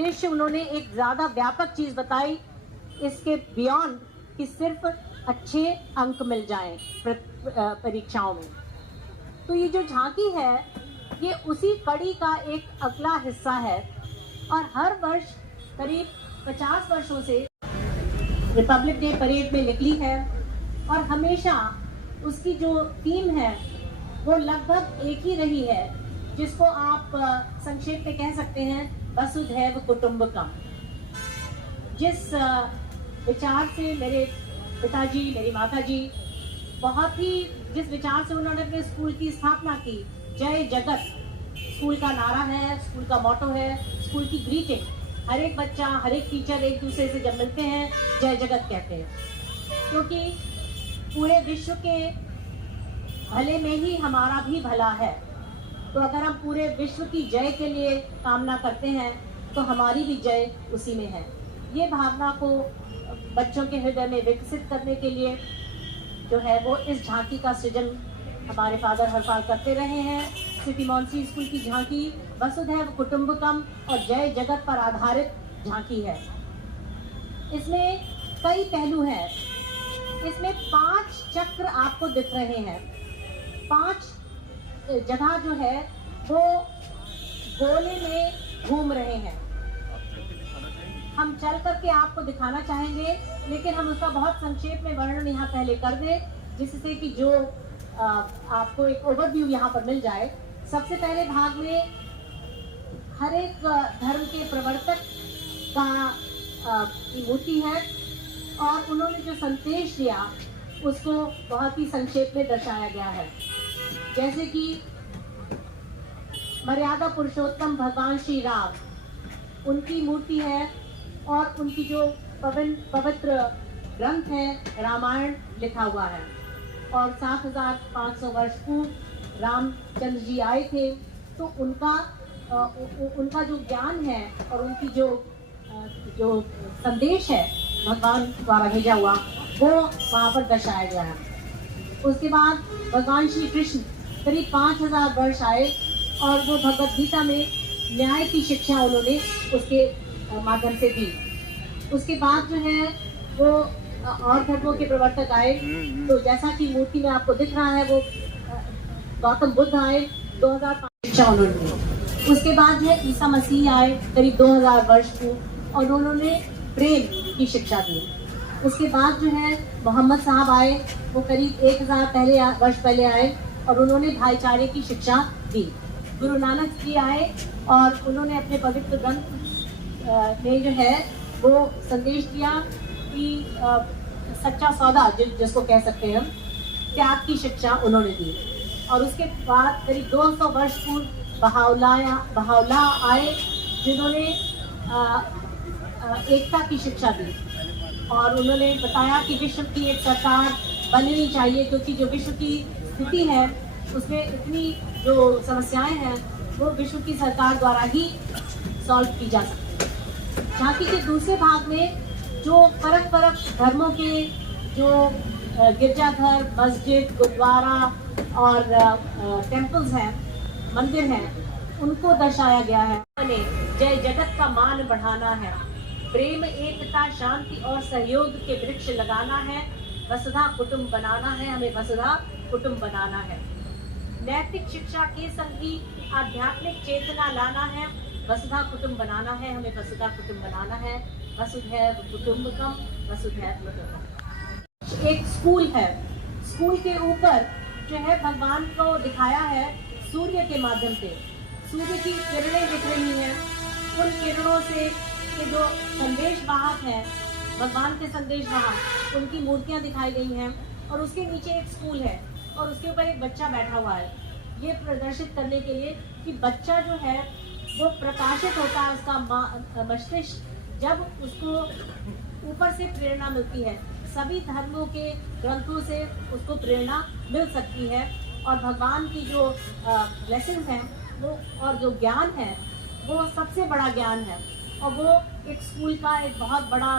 उद्देश्य उन्होंने एक ज़्यादा व्यापक चीज़ बताई, इसके बियॉन्ड कि सिर्फ अच्छे अंक मिल जाएं परीक्षाओं में। तो ये जो झांकी है ये उसी कड़ी का एक अगला हिस्सा है और हर वर्ष करीब 50 वर्षों से रिपब्लिक डे परेड में निकली है और हमेशा उसकी जो थीम है वो लगभग एक ही रही है, जिसको आप संक्षेप में कह सकते हैं वसुधैव कुटुंबकम। जिस विचार से मेरे पिताजी, मेरी माताजी जिस विचार से उन्होंने अपने स्कूल की स्थापना की, जय जगत स्कूल का नारा है, स्कूल का मोटो है, स्कूल की ग्रीटिंग, हर एक बच्चा, हर एक टीचर एक दूसरे से जब मिलते हैं जय जगत कहते हैं, क्योंकि पूरे विश्व के भले में ही हमारा भी भला है। तो अगर हम पूरे विश्व की जय के लिए कामना करते हैं तो हमारी भी जय उसी में है। ये भावना को बच्चों के हृदय में विकसित करने के लिए जो है वो इस झांकी का सृजन हमारे फादर हर साल करते रहे हैं। सिटी मॉन्सी स्कूल की झांकी वसुधैव कुटुंबकम और जय जगत पर आधारित झांकी है। इसमें कई पहलू हैं। इसमें 5 चक्र आपको दिख रहे हैं। 5 जगह जो है वो गोले में घूम रहे हैं। हम चल करके आपको दिखाना चाहेंगे, लेकिन हम उसका बहुत संक्षेप में वर्णन यहाँ पहले कर दें, जिससे कि जो आपको एक ओवरव्यू यहाँ पर मिल जाए। सबसे पहले भाग में हर एक धर्म के प्रवर्तक का मूर्ति है और उन्होंने जो संदेश दिया उसको बहुत ही संक्षेप में दर्शाया गया है। जैसे कि मर्यादा पुरुषोत्तम भगवान श्री राम, उनकी मूर्ति है और उनकी जो पवित्र ग्रंथ है रामायण लिखा हुआ है और 7500 वर्ष पूर्व रामचंद्र जी आए थे, तो उनका जो ज्ञान है और उनकी जो संदेश है भगवान द्वारा भेजा हुआ वो वहाँ पर दर्शाया गया है। उसके बाद भगवान श्री कृष्ण करीब 5000 वर्ष आए और वो भगवद गीता में न्याय की शिक्षा उन्होंने उसके माध्यम से दी। उसके बाद जो है वो और धर्मों के प्रवर्तक आए, तो जैसा कि मूर्ति में आपको दिख रहा है वो गौतम बुद्ध आए, 2005 शिक्षा उन्होंने दी। उसके बाद है ईसा मसीह आए करीब 2000 वर्ष पूर्व और उन्होंने प्रेम की शिक्षा दी। उसके बाद जो है मोहम्मद साहब आए, वो करीब 1000 वर्ष पहले आए और उन्होंने भाईचारे की शिक्षा दी। गुरु नानक जी आए और उन्होंने अपने पवित्र ग्रंथ में जो है वो संदेश दिया कि सच्चा सौदा जिसको कह सकते हैं हम, त्याग की शिक्षा उन्होंने दी। और उसके बाद करीब 200 वर्ष पूर्व बहाउला आए, जिन्होंने एकता की शिक्षा दी और उन्होंने बताया कि विश्व की एक सरकार बननी चाहिए, क्योंकि जो विश्व की स्थिति है उसमें इतनी जो समस्याएं हैं वो विश्व की सरकार द्वारा ही सॉल्व की जा सकती है। झांकी के दूसरे भाग में जो फर्क धर्मों के जो गिरजाघर, मस्जिद, गुरुद्वारा और टेम्पल्स हैं, मंदिर हैं, उनको दर्शाया गया है। जय जगत का मान बढ़ाना है, प्रेम, एकता, शांति और सहयोग के वृक्ष लगाना है, वसुधा कुटुंब बनाना है, हमें वसुधा कुटुंब बनाना है। नैतिक शिक्षा के संग ही आध्यात्मिक चेतना लाना है, वसुधा कुटुंब बनाना है, हमें वसुधा कुटुंब बनाना है। वसुधैव कुटुंबकम, वसुधैव कुटुंबकम। एक स्कूल है, स्कूल के ऊपर जो है भगवान को दिखाया है सूर्य के माध्यम से। सूर्य की किरणें दिख रही हैं, उन किरणों से ये जो संदेश वाहक हैं, भगवान के संदेश वाहक, उनकी मूर्तियां दिखाई गई हैं और उसके नीचे एक स्कूल है और उसके ऊपर एक बच्चा बैठा हुआ है। ये प्रदर्शित करने के लिए कि बच्चा जो है वो प्रकाशित होता है, उसका मस्तिष्क, जब उसको ऊपर से प्रेरणा मिलती है। सभी धर्मों के ग्रंथों से उसको प्रेरणा मिल सकती है और भगवान की जो ब्लेसिंग्स हैं वो और जो ज्ञान है वो सबसे बड़ा ज्ञान है और वो एक स्कूल का एक बहुत बड़ा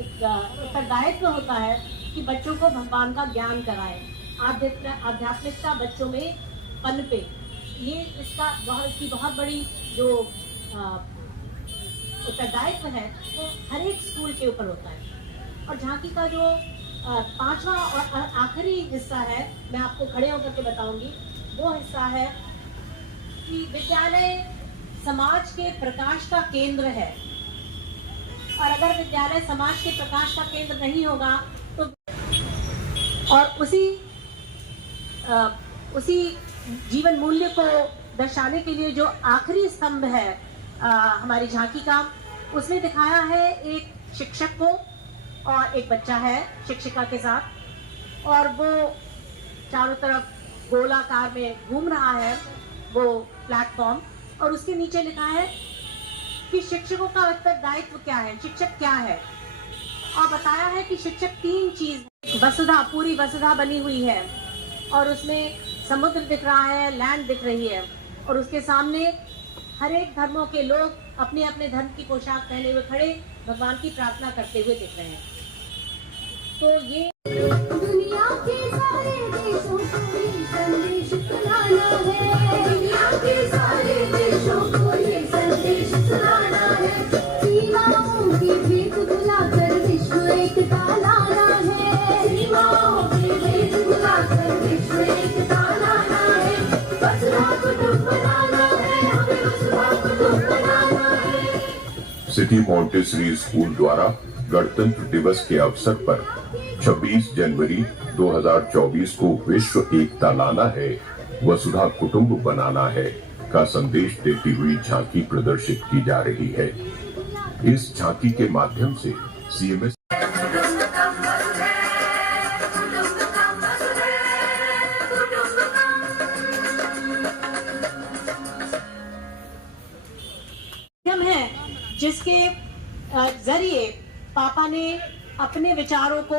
उत्तरदायित्व होता है कि बच्चों को भगवान का ज्ञान कराएं, आध्यात्मिकता बच्चों में पनपे। ये इसकी बहुत बड़ी जो उत्तरदायित्व है वो हर एक स्कूल के ऊपर होता है। और झांकी का जो पांचवा और आखिरी हिस्सा है, मैं आपको खड़े होकर के बताऊंगी, वो हिस्सा है कि विद्यालय समाज के प्रकाश का केंद्र है, और अगर विद्यालय समाज के प्रकाश का केंद्र नहीं होगा तो और उसी जीवन मूल्य को दर्शाने के लिए जो आखिरी स्तंभ है हमारी झांकी का, उसमें दिखाया है एक शिक्षक को और एक बच्चा है शिक्षिका के साथ, और वो चारों तरफ गोलाकार में घूम रहा है वो प्लेटफॉर्म, और उसके नीचे लिखा है कि शिक्षकों का उत्तरदायित्व क्या है, शिक्षक क्या है, और बताया है कि शिक्षक 3 चीज, वसुधा, पूरी वसुधा बनी हुई है, और उसमें समुद्र दिख रहा है, लैंड दिख रही है, और उसके सामने हर एक धर्मों के लोग अपने अपने धर्म की पोशाक पहने हुए खड़े भगवान की प्रार्थना करते हुए दिख रहे हैं। तो ये दुनिया के सारे देशों को ये संदेश सुनाना है, दुनिया के सारे देशों को ये संदेश सुनाना है, सीमाओं के भेद भुलाकर विश्व एकता लाना है, सीमाओं के भेद भुलाकर विश्व एकता लाना है, वसुधा कुटुंब बनाना है, हमें वसुधा कुटुंब बनाना है। सिटी मॉन्टेसरी स्कूल द्वारा गणतंत्र दिवस के अवसर पर 26 जनवरी 2024 को विश्व एकता लाना है, वसुधा कुटुंब बनाना है का संदेश देती हुई झांकी प्रदर्शित की जा रही है। इस झांकी के माध्यम से सीएमएस है जिसके जरिए पापा ने अपने विचारों को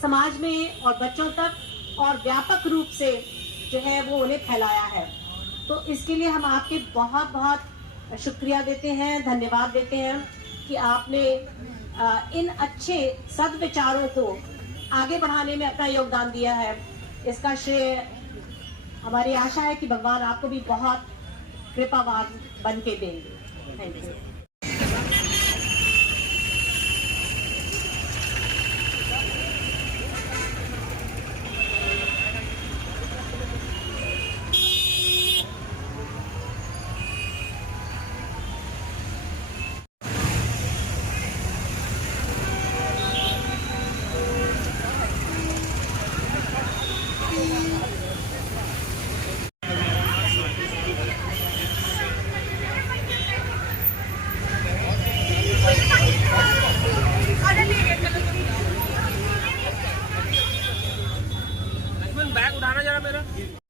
समाज में और बच्चों तक और व्यापक रूप से जो है वो उन्हें फैलाया है। तो इसके लिए हम आपके बहुत बहुत शुक्रिया देते हैं, धन्यवाद देते हैं कि आपने इन अच्छे सद्विचारों को आगे बढ़ाने में अपना योगदान दिया है। इसका श्रेय हमारी आशा है कि भगवान आपको भी बहुत कृपावान बन के देंगे। Thank you. बैग उठाना जरा मेरा।